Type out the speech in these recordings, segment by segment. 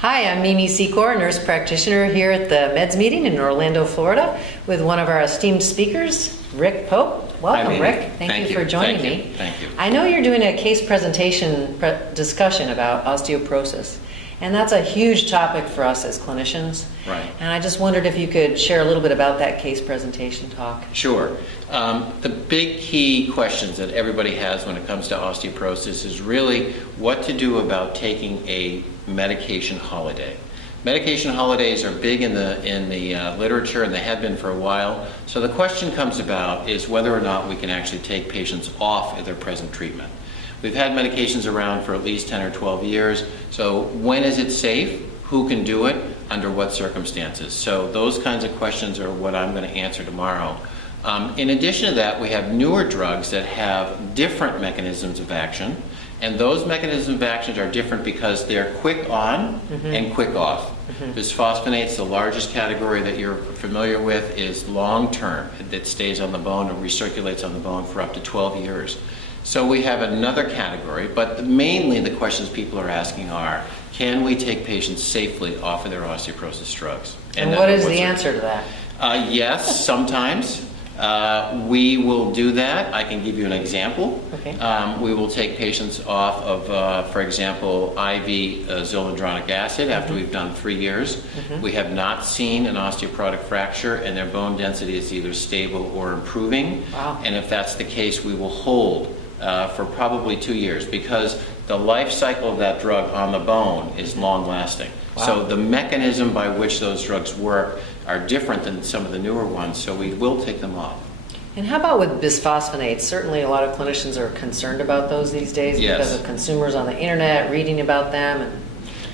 Hi, I'm Mimi Secor, nurse practitioner here at the Meds meeting in Orlando, Florida, with one of our esteemed speakers, Rick Pope. Welcome, Rick. Thank you for joining me. Thank you. I know you're doing a case presentation discussion about osteoporosis, and that's a huge topic for us as clinicians. Right. And I just wondered if you could share a little bit about that case presentation talk. Sure. The big key questions that everybody has when it comes to osteoporosis is really what to do about taking a medication holiday. Medication holidays are big in the literature, and they have been for a while. So the question comes about is whether or not we can actually take patients off of their present treatment. We've had medications around for at least 10 or 12 years. So when is it safe? Who can do it? Under what circumstances? So those kinds of questions are what I'm going to answer tomorrow. In addition to that, we have newer drugs that have different mechanisms of action. And those mechanisms of action are different because they're quick on and quick off. Bisphosphonates, the largest category that you're familiar with, is long-term. It stays on the bone and recirculates on the bone for up to 12 years. So we have another category, but mainly the questions people are asking are, can we take patients safely off of their osteoporosis drugs? And what is the answer to that? Yes, sometimes. We will do that. I can give you an example. Okay. We will take patients off of, for example, IV zoledronic acid after we've done 3 years. We have not seen an osteoporotic fracture, and their bone density is either stable or improving. Wow. And if that's the case, we will hold for probably 2 years because the life cycle of that drug on the bone is long-lasting. Wow. So the mechanism by which those drugs work are different than some of the newer ones, so we will take them off. And how about with bisphosphonates? Certainly a lot of clinicians are concerned about those these days because of consumers on the internet reading about them.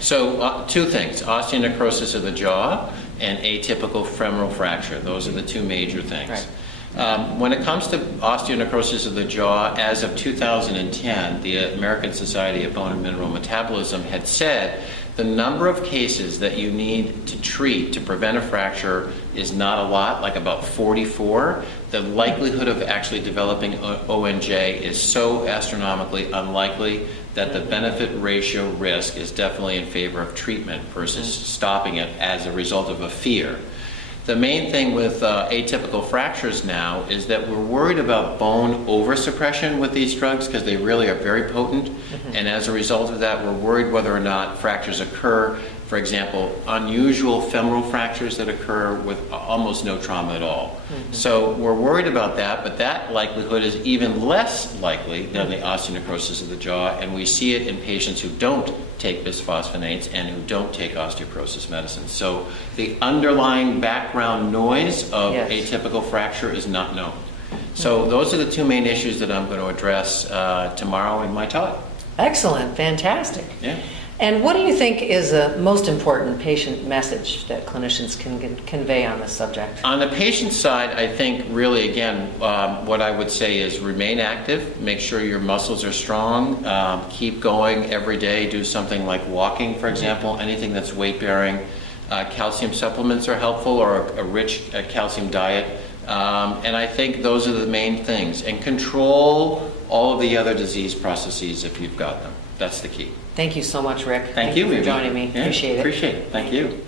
So two things, osteonecrosis of the jaw and atypical femoral fracture. Those are the two major things. Right. When it comes to osteonecrosis of the jaw, as of 2010, the American Society of Bone and Mineral Metabolism had said the number of cases that you need to treat to prevent a fracture is not a lot, like about 44. The likelihood of actually developing ONJ is so astronomically unlikely that the benefit ratio risk is definitely in favor of treatment versus stopping it as a result of a fear. The main thing with atypical fractures now is that we're worried about bone oversuppression with these drugs because they really are very potent, and as a result of that, we're worried whether or not fractures occur. For example, unusual femoral fractures that occur with almost no trauma at all. So we're worried about that, but that likelihood is even less likely than the osteonecrosis of the jaw, and we see it in patients who don't take bisphosphonates and who don't take osteoporosis medicine. So the underlying background noise of atypical fracture is not known. So those are the two main issues that I'm going to address tomorrow in my talk. Excellent, fantastic. Yeah. And what do you think is the most important patient message that clinicians can convey on this subject? On the patient side, I think really, again, what I would say is remain active, make sure your muscles are strong, keep going every day, do something like walking, for example, anything that's weight-bearing. Calcium supplements are helpful, or a rich calcium diet. And I think those are the main things. And control all of the other disease processes if you've got them. That's the key. Thank you so much, Rick. Thank you for joining me. Yeah, Appreciate it. Appreciate it. Thank you.